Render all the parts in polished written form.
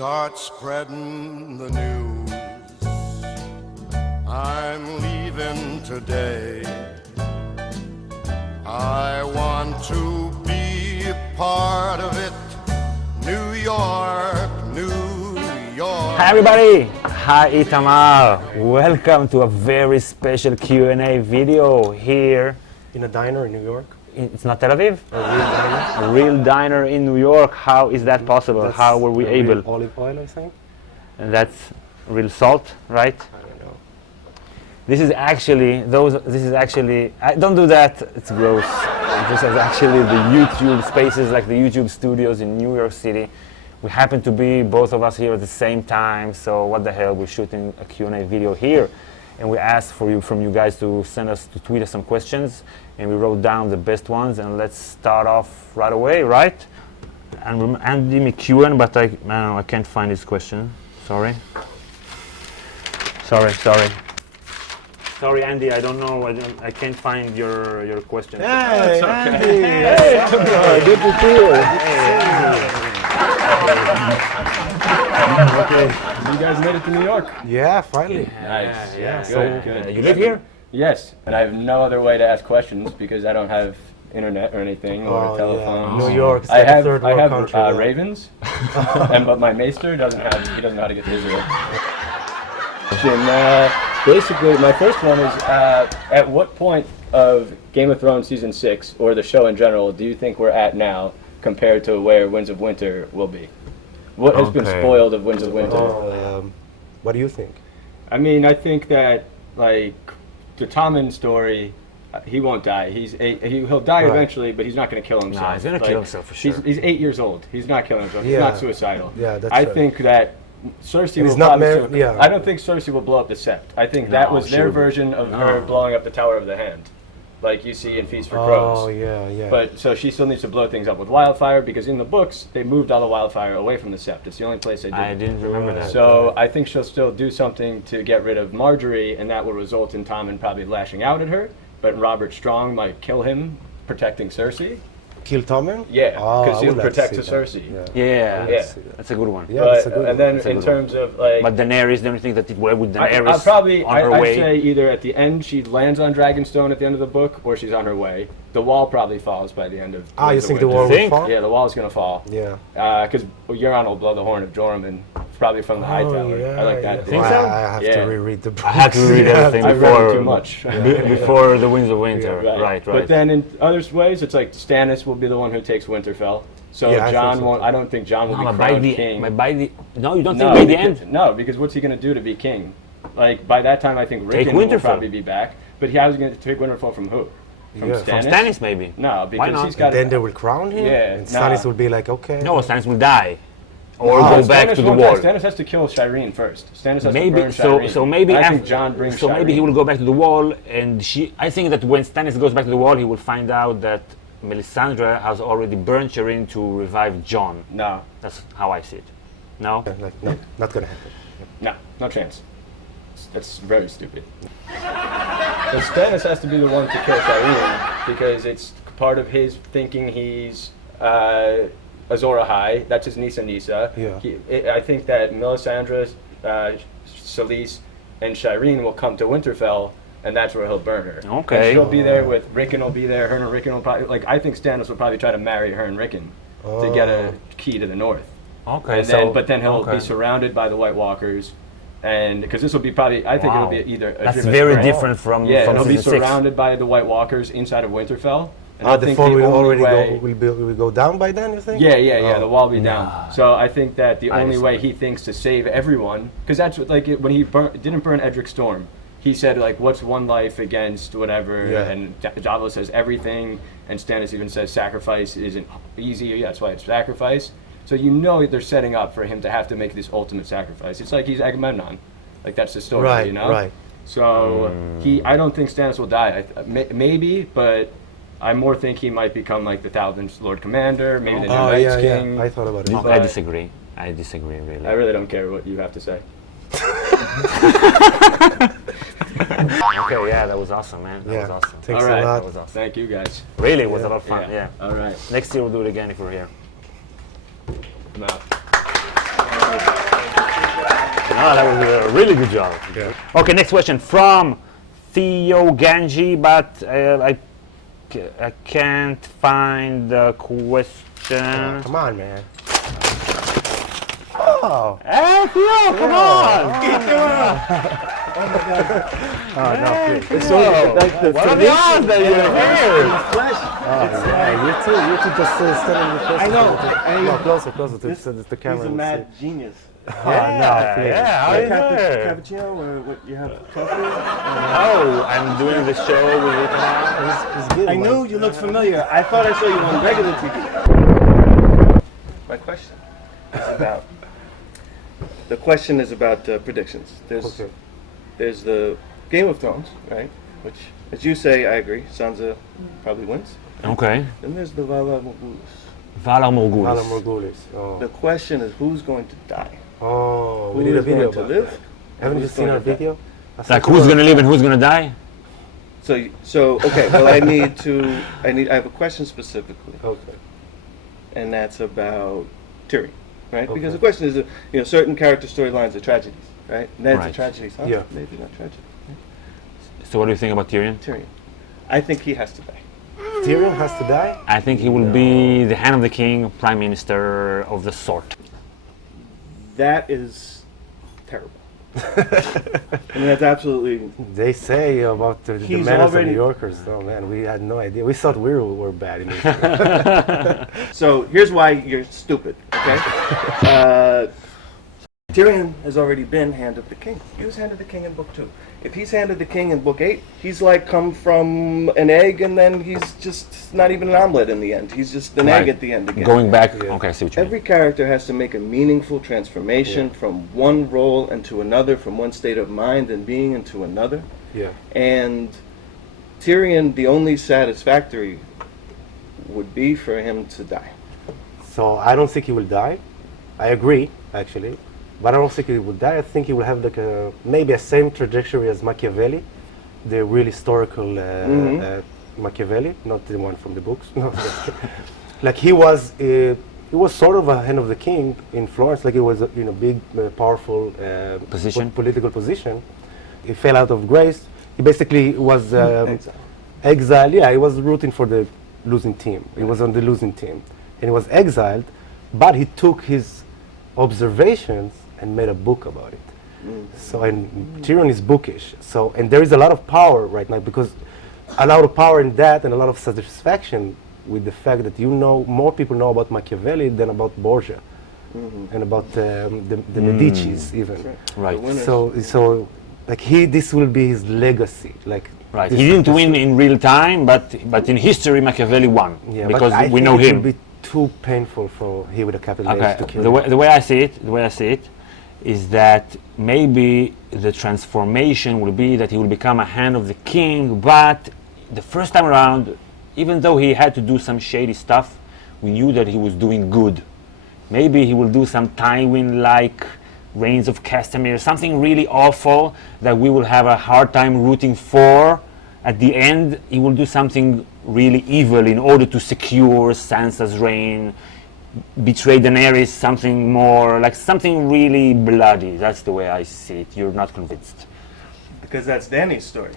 start spreading the news. I'm leaving today. I want to be a part of it. New York, New York. Hi everybody! Hi Itamar! Welcome to a very special Q&A video here. In a diner in New York? It's not Tel Aviv? A real diner? A real diner in New York. How is that possible? That's How were we able? Real olive oil, I think. And that's real salt, right? I don't know. This is actually, don't do that, it's gross. This is actually the YouTube spaces, like the YouTube studios in New York City. We happen to be, both of us here at the same time, so what the hell, we're shooting a Q&A video here. And we asked from you guys to tweet us some questions, and we wrote down the best ones, and let's start off right away, right? And Andy McEwen, but I can't find his question. Sorry, Andy. I don't know. I can't find your question. Hey, okay. Andy! Hey, good to see you. Okay, you guys made it to New York. Yeah, finally. Nice. Yeah. Good. You live here? Yes, and I have no other way to ask questions because I don't have internet or anything or telephone. New York. I have country, ravens, but my maester doesn't know how to get to Israel. Basically, my first one is: at what point of Game of Thrones season 6 or the show in general do you think we're at now compared to where Winds of Winter will be? What has been spoiled of Winds of Winter? What do you think? I mean, I think that like the Tommen story, he won't die. He'll die eventually, but he's not going to kill himself. No, he's going to kill himself for sure. He's 8 years old. He's not killing himself. He's Yeah. not suicidal. Yeah, that's I right. think that Cersei will not probably. married, yeah. I don't think Cersei will blow up the Sept. I think that No, was she their would- version of no. her blowing up the Tower of the Hand, like you see in Feast for Crows. Oh, yeah. But so she still needs to blow things up with wildfire because in the books they moved all the wildfire away from the Sept. It's the only place they did. I didn't remember that. So I think she'll still do something to get rid of Marjorie, and that will result in Tommen probably lashing out at her. But Robert Strong might kill him, protecting Cersei. Kill Tommen? Yeah, Oh, because I he'll would like to protect see to that. Cersei. Yeah, Yeah. that's a good one. Yeah, that's a good and one. then That's a in good terms of like, But Daenerys, don't you think that it went with Daenerys I'd probably on her I'd way? say either at the end she lands on Dragonstone at the end of the book, or she's on her way. The wall probably falls by the end of. You Winds of think the Winter. wall will think? fall? Yeah, the wall's gonna fall. Yeah. Because Euron will blow the horn of Joramun, probably from the high tower. I like that. Think so? I have Yeah. to reread the book. I had to read everything I've before read too much. before the Winds of Winter. Yeah. Right. But then in other ways, it's like Stannis will be the one who takes Winterfell. So Yeah, I Jon think so won't. too. I don't think Jon will No, be but by crowned the king. no, you don't No, think by the because, end. no, because what's he going to do to be king? Like by that time, I think Take Rickon will Winterfell. probably be back. But how's he going to take Winterfell from who? From Yeah. Stannis? From Stannis, maybe. No, because not? he's got. Then they will crown him? Yeah, And Stannis will be like, okay. No, Stannis will die, or No, go back Stannis to the won't wall. die. Stannis has to kill Shireen first. Stannis has to Maybe burn so. Shireen. So maybe I after, think Jon brings. so maybe he Shireen. will go back to the wall, and I think that when Stannis goes back to the wall, he will find out that Melisandre has already burned Shireen to revive Jon. No, That's how I see it. No. Like, no, not gonna happen. no chance. That's very stupid. But Stannis has to be the one to kill Shireen because it's part of his thinking he's Azor Ahai. That's his Nisa. Yeah. I think that Melisandre, Selyse, and Shireen will come to Winterfell, and that's where he'll burn her. Okay. And she'll be there with Rickon. Will be there. Her and Rickon will probably I think Stannis will probably try to marry her and Rickon to get a key to the north. Okay. And then he'll be surrounded by the White Walkers, and because this will be probably I think it'll be either a That's Driven very Sprite. different from Yeah, from he'll be season 6. surrounded by the White Walkers inside of Winterfell. And I The think fall will only already way, will go down by then, you think? Yeah, the wall will be Nah. down. So I think that the I only way disagree. he thinks to save everyone, because that's what, like when he didn't burn Edric Storm, he said like, "What's one life against whatever?" Yeah. And Davos says everything, and Stannis even says sacrifice isn't easy. Yeah, that's why it's sacrifice. So you know they're setting up for him to have to make this ultimate sacrifice. It's like he's Agamemnon, like that's the story, Right, you know? right. So I don't think Stannis will die. Maybe, but I more think he might become like the Thousandth Lord Commander, maybe the new Oh, Night's yeah, King. yeah. I thought about it. I disagree. I disagree, really. I really don't care what you have to say. Okay, yeah, that was awesome, man. That Yeah. was awesome. Thanks All right. a lot. That was awesome. Thank you guys. Really, it was Yeah. a lot of fun. Yeah. All right. Next year we'll do it again if we're here. I'm out. No, that was a really good job. Yeah. Okay, next question from Theo Ganji, but I can't find the question. Come on, man. Oh. Hey, Theo, come on! Oh, no, please. It's so like the What are the odds that you're here? You two just standing closer. I know. No, closer to the camera. He's a and mad see. genius. Oh, no, please. Yeah, how are you doing? Cappuccino or what you have coffee? Oh, I'm doing the show with you tomorrow. He's good, I man. knew you looked familiar. I thought I saw you on regular TV. My question is about predictions. Okay. There's the Game of Thrones, right? Which, as you say, I agree. Sansa probably wins. Okay. Then there's the Valar Morghulis. Valar Morghulis. Valar Morghulis. Oh. The question is, who's going to die? Oh, we Who need a is video going to about live? that. Haven't you Who's seen going our to die? video? Like who's gonna live and who's gonna die? So okay. Well, I have a question specifically, Okay. and that's about Tyrion, right? Okay. Because the question is, certain character storylines are tragedies, right? Ned's Right. a tragedy. Sansa, Yeah. maybe not tragedy. So what do you think about Tyrion? Tyrion, I think he has to die. Tyrion has to die? I think he will be the hand of the king, prime minister of the sort. That is terrible. I mean, that's absolutely. They say about the He's manners of already- New Yorkers. Oh man, we had no idea. We thought we were bad in Israel. So here's why you're stupid, okay? Tyrion has already been Hand of the King. He was Hand of the King in Book 2. If he's Hand of the King in Book 8, he's like come from an egg and then he's just not even an omelet in the end. He's just an egg Right. at the end again. Going back, Yeah. okay, I see what you mean. Every character has to make a meaningful transformation from one role into another, from one state of mind and being into another. Yeah. And Tyrion, the only satisfactory would be for him to die. So I don't think he will die. I agree, actually, but I don't think he will die. I think he will have like maybe a same trajectory as Machiavelli, the real historical Machiavelli, not the one from the books. No, like he was sort of a hand of the king in Florence. Like he was in a big, powerful Position. political position. He fell out of grace. He basically was Exile. exiled. Yeah, he was rooting for the losing team. He was on the losing team, and he was exiled. But he took his observations and made a book about it. So, and Tyrion is bookish. So, and there is a lot of power right now, because a lot of power in that, and a lot of satisfaction with the fact that more people know about Machiavelli than about Borgia, and about the Medicis even. Right. The winners. So like this will be his legacy. Like Right. this- He didn't this- win in real time, but in history, Machiavelli won Yeah, because but I we think know it him. will be too painful for he with a capital H Okay. to kill The him. way I see it is that maybe the transformation will be that he will become a hand of the king, but the first time around, even though he had to do some shady stuff, we knew that he was doing good. Maybe he will do some Tywin-like Reigns of Castamere, something really awful that we will have a hard time rooting for. At the end, he will do something really evil in order to secure Sansa's reign, betray Daenerys, something more, like something really bloody. That's the way I see it. You're not convinced. Because that's Danny's story.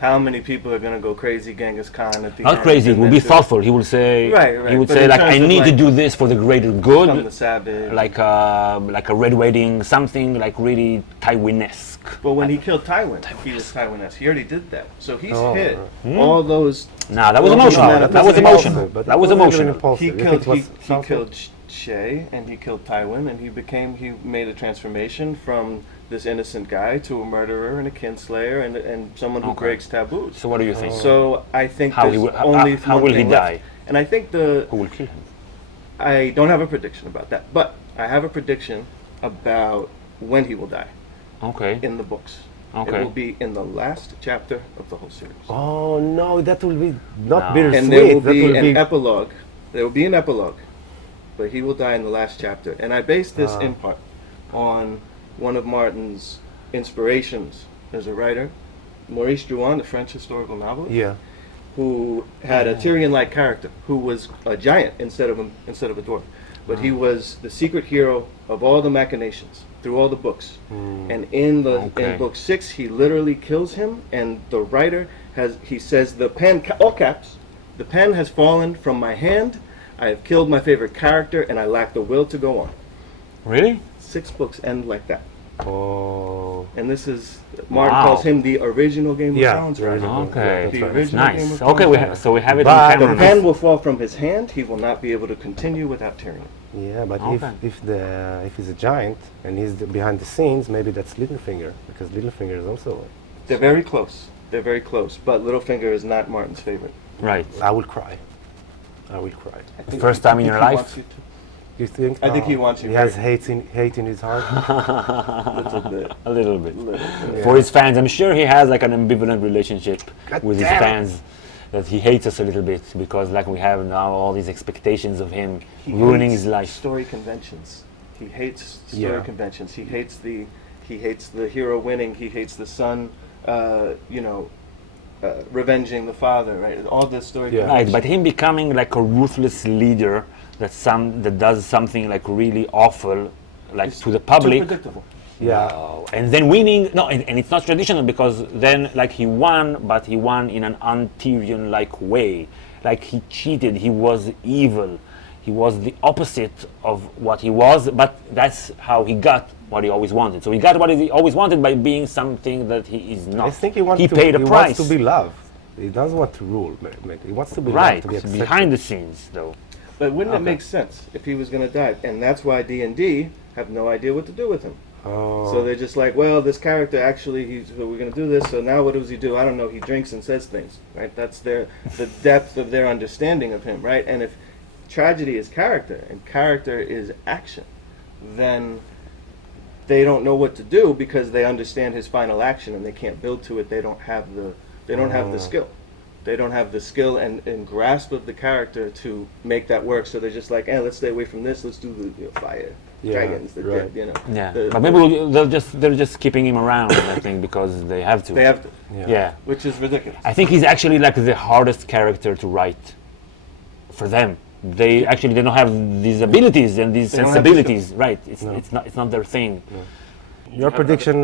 How many people are going to go crazy Genghis Khan at the Not end? crazy, it and will then be do- thoughtful. He will say, Right. he would But say in like, I terms of, need to like, do this for the greater Become good, the savage. like a red wedding, something like really Tywin-esque. But when he killed Tywin, he was Tywin-esque. He already did that. So he's Oh, hit all those. Nah, that was Well, emotional. no, That was emotional. But That was it wasn't emotional. impulsive. He You think killed. it was He something? killed Shay and he killed Tywin, and he made a transformation from this innocent guy to a murderer and a kinslayer and someone who Okay. breaks taboos. So what do you think? So I think How he there's will- how- only how one will he thing left. die? And I think Who will kill him? I don't have a prediction about that, but I have a prediction about when he will die Okay. in the books. Okay. It will be in the last chapter of the whole series. Oh no, that will be not No. bittersweet. And there will that be will an be epilogue. There will be an epilogue, but he will die in the last chapter. And I base this in part on one of Martin's inspirations as a writer, Maurice Drouin, the French historical novelist, yeah. who had a Tyrion-like character, who was a giant instead of a dwarf. but he was the secret hero of all the machinations through all the books. And in Okay. in book 6, he literally kills him, and the writer he says the pen, all caps, the pen has fallen from my hand. I have killed my favorite character, and I lack the will to go on. Really? 6 books end like that. Oh. And this is Martin Wow. calls him the original Game of Yeah, Thrones the writer. original. Okay, The right. it's original Game nice. of Okay, Thrones. so we have it But on The camera. pen will fall from his hand. He will not be able to continue without Tyrion. Yeah, but Okay. if he's a giant and he's behind the scenes, maybe that's Littlefinger, because Littlefinger is also. They're very close. They're very close. But Littlefinger is not Martin's favorite. Right. I will cry. I will cry. The first time in your life? You think? I think he wants you He has hate in his heart. A little bit. A little bit. Yeah. For his fans, I'm sure he has like an ambivalent relationship God with his damn it. fans. That he hates us a little bit because like we have now all these expectations of him He ruining hates his life. Story conventions. He hates story Yeah. conventions. He hates the hero winning. He hates the son, revenging the father. Right. All this story. Yeah. Right, conventions. but him becoming like a ruthless leader that does something like really awful, like It's to the Too public. predictable. Yeah. Wow. And then winning, no, and it's not traditional because then like he won, but he won in an un-Tyrion-like way. Like he cheated, he was evil. He was the opposite of what he was, but that's how he got what he always wanted. So he got what he always wanted by being something that he is not. I think he wants he to. paid a he price. wants to be loved. He doesn't want to rule. He wants to be right, loved, to be accepted. behind the scenes though. But wouldn't it Okay. make sense if he was going to die? And that's why D&D have no idea what to do with him. Oh. So they're just like, well, this character actually, we're going to do this. So now what does he do? I don't know. He drinks and says things, right? That's the depth of their understanding of him, right? And if tragedy is character and character is action, then they don't know what to do because they understand his final action and they can't build to it. They don't have the skill. They don't have the skill and grasp of the character to make that work. So they're just like, let's stay away from this. Let's do the fire, Yeah, dragons, the right. dead, Yeah, The- but maybe they're just keeping him around. I think because they have to. They have to, Yeah. which is ridiculous. I think he's actually like the hardest character to write for them. They don't have these abilities and these They don't have sensibilities, right? No. It's not their thing, Your prediction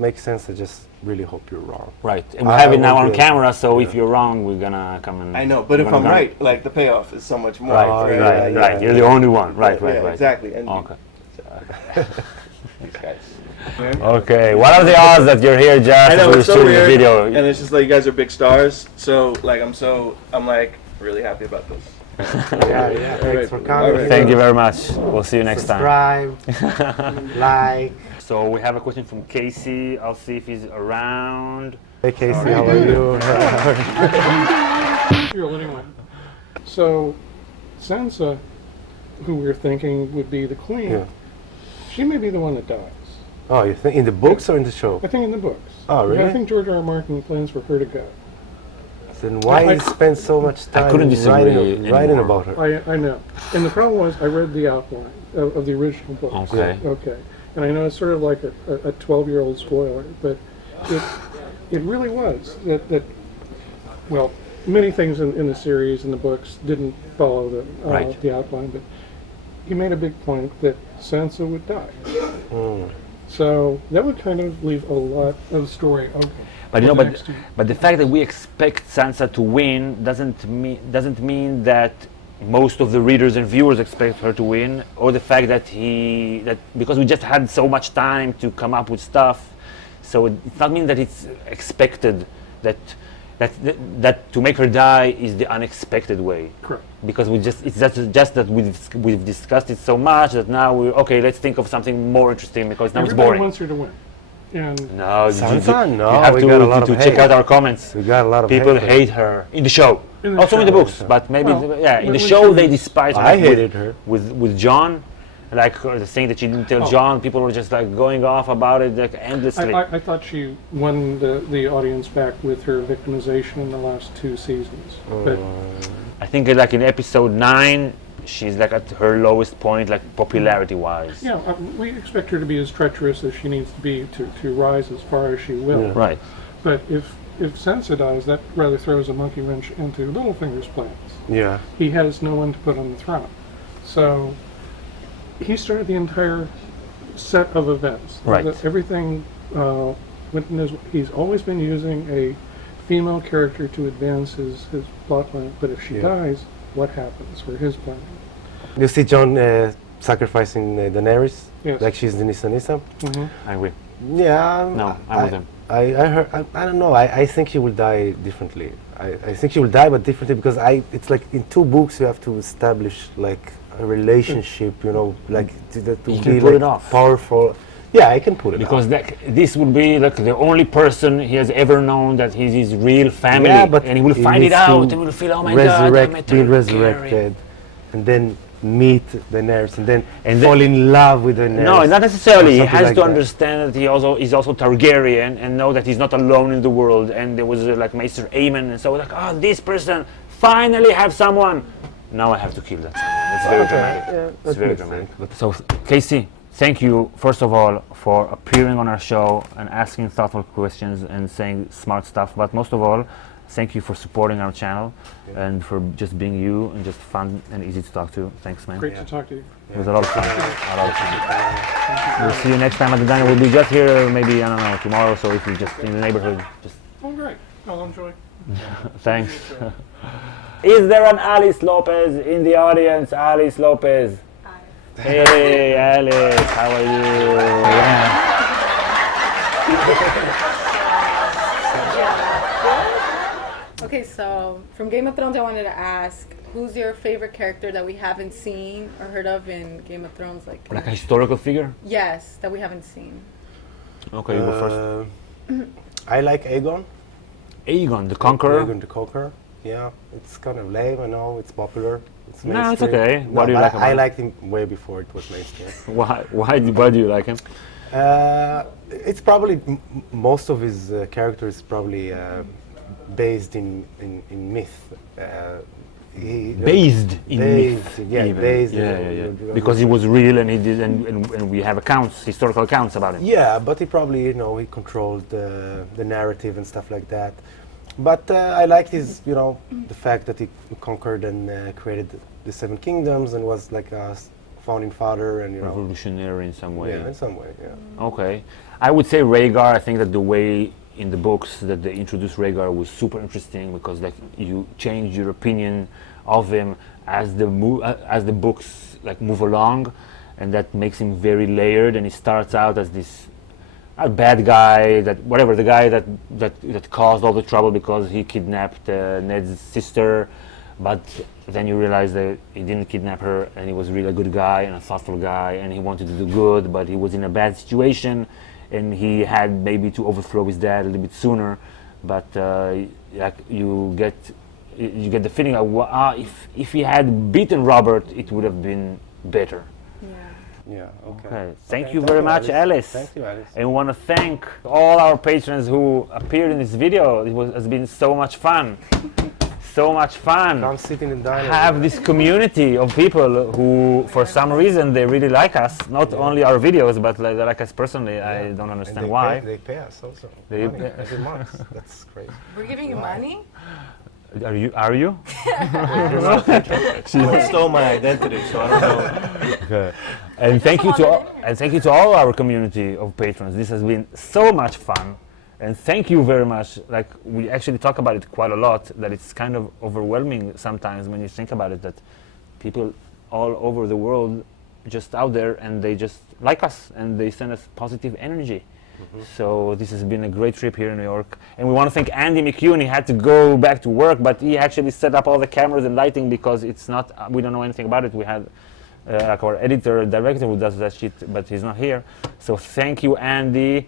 makes sense. I just really hope you're wrong. right? And we I have it now won't on be- camera, so if yeah. you're wrong, we're gonna come and. I know, but if we're I'm gonna- right, like the payoff is so much more. right, Oh, right, yeah, right, yeah, right. You're yeah. the only one, right, Yeah, right, yeah, right. exactly. And Okay. These guys. Okay. What are the odds that you're here just I know as we're it's so shooting the weird, video? and it's just like you guys are big stars. So like I'm like really happy about this. Yeah, yeah. Thanks for coming. Alright. Thank you very much. We'll see you next time. Subscribe, like. So we have a question from Casey. I'll see if he's around. Hey Casey, how are you? Anyway, so Sansa, who we're thinking would be the queen, Yeah. she may be the one that dies. Oh, you think in the books or in the show? I think in the books. Oh, really? I think George R. R. Martin plans for her to go. Then why I- you spend so much time couldn't disagree writing anymore. about her? I know. And the problem was I read the outline of the original books. Okay. Okay. And I know it's sort of like a 12-year-old spoiler, but it really was that well, many things in the series and the books didn't follow Right. the outline, but he made a big point that Sansa would die. Mm. So that would kind of leave a lot of the story open. But you know, for the next two. but the fact that we expect Sansa to win doesn't mean that most of the readers and viewers expect her to win, or the fact that because we just had so much time to come up with stuff, so it's not mean that it's expected that to make her die is the unexpected way. Correct. Because it's just that we've discussed it so much that now let's think of something more interesting because now it's Everybody boring. wants her to win. And No, Sansa? you No, have we to, got a lot to of check hate. out our comments. We got a lot of People hate. hate her in the show, In the also in the show. books, but maybe Well, in when the she show they was- despise her. I with- hated her. with John, like the thing that she didn't tell Oh. John. People were just like going off about it like endlessly. I thought she won the audience back with her victimization in the last 2 seasons. But I think like in episode 9, she's like at her lowest point, like popularity-wise. yeah, we expect her to be as treacherous as she needs to be to rise as far as she will. Yeah. Right. But if Sansa dies, that rather throws a monkey wrench into Littlefinger's plans. Yeah. He has no one to put on the throne. So he started the entire set of events. Right. Everything Winton he's always been using a female character to advance his plot line, but if she dies, what happens for his plan? You see John sacrificing Daenerys, Yes. like she's the Nissa. I agree. Yeah. No, I'm with him. I heard. I don't know. I think he will die differently. I think he will die, but differently because it's like in 2 books you have to establish like a relationship. You know, like to You be can put like it off. powerful. Yeah, I can put it Because off. this would be like the only person he has ever known that he's his real family, Yeah, but and he will find it needs out to and will feel, oh my God, I met be her, resurrected, and then meet Daenerys, and then And fall in love with Daenerys. No, not necessarily. He something has like to that. understand that he's also Targaryen and know that he's not alone in the world. And there was like Maester Aemon, and so like, oh, this person finally have someone. Now I have to kill that someone. It's very dramatic. Yeah, It's that very makes dramatic. sense. So, Casey, thank you first of all for appearing on our show and asking thoughtful questions and saying smart stuff. But most of all, thank you for supporting our channel and for just being you and just fun and easy to talk to. Thanks, man. Great to talk to you. It was a lot of fun. A lot of fun. We'll see you next time at the diner. We'll be just here, maybe, I don't know, tomorrow. So if you're just in the neighborhood, just Oh, great. I'll enjoy. thanks. Is there an Alice Lopez in the audience? Alice Lopez. Hi. Hey, Alice. How are you? Yeah. Okay, so from Game of Thrones, I wanted to ask, who's your favorite character that we haven't seen or heard of in Game of Thrones? Like a historical figure? Yes, that we haven't seen. Okay, you go first. I like Aegon. Aegon, the Conqueror. Aegon the Conqueror. Yeah, it's kind of lame. I know it's popular. It's No, it's mainstream. okay. What do you but like about I him? liked him way before it was mainstream. Why do you like him? It's probably most of his character is probably based in myth. Based in myth, yeah, even. based. Yeah. Because he was real, and he did, and we have accounts, historical accounts about him. Yeah, but he probably, he controlled the narrative and stuff like that. But I liked his, the fact that he conquered and created the 7 kingdoms and was like a founding father and, Revolutionary in some way. Yeah, in some way, yeah. Okay. I would say Rhaegar. I think that the way in the books that they introduced Rhaegar was super interesting because like you change your opinion of him as the books like move along, and that makes him very layered. And he starts out as this bad guy, the guy that caused all the trouble because he kidnapped Ned's sister. But then you realize that he didn't kidnap her, and he was really a good guy and a thoughtful guy, and he wanted to do good, but he was in a bad situation, and he had maybe to overthrow his dad a little bit sooner. But like you get the feeling of if he had beaten Robert, it would have been better. Yeah, okay. Okay. Thank you very much, Alice. Thank you, Alice. And we want to thank all our patrons who appeared in this video. Has been so much fun. So much fun. I'm sitting in diner. Have this community of people who, for some reason, they really like us. Not only our videos, but they like us personally. I don't understand why. They pay us also. They money pay- every month. That's crazy. We're giving you money? Are you? Someone stole my identity, so I don't know. Okay. And thank you to all our community of patrons. This has been so much fun. And thank you very much. Like, we actually talk about it quite a lot, that it's kind of overwhelming sometimes when you think about it, that people all over the world just out there, and they just like us, and they send us positive energy. So this has been a great trip here in New York. And we want to thank Andy McCune. He had to go back to work, but he actually set up all the cameras and lighting because it's not, we don't know anything about it. We had like our editor, director who does that shit, but he's not here. So thank you, Andy.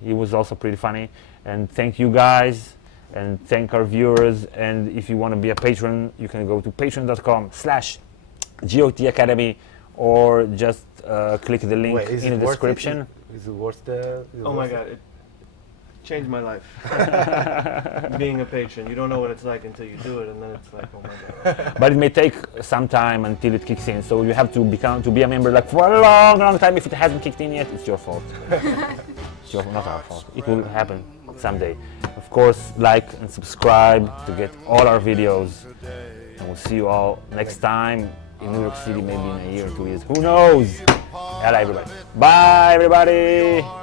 He was also pretty funny. And thank you guys, and thank our viewers. And if you want to be a patron, you can go to patreon.com/GOT Academy, or just click the link in the description. Is it worth the? Oh my God, it changed my life. Being a patron, you don't know what it's like until you do it, and then it's like, oh my God. But it may take some time until it kicks in. So you have to be a member like for a long, long time. If it hasn't kicked in yet, it's your fault. It's not our fault. It will happen someday. Of course, like and subscribe to get all our videos. And we'll see you all next time in New York City maybe in a year or 2 years. Who knows? Yalla, everybody. Bye, everybody.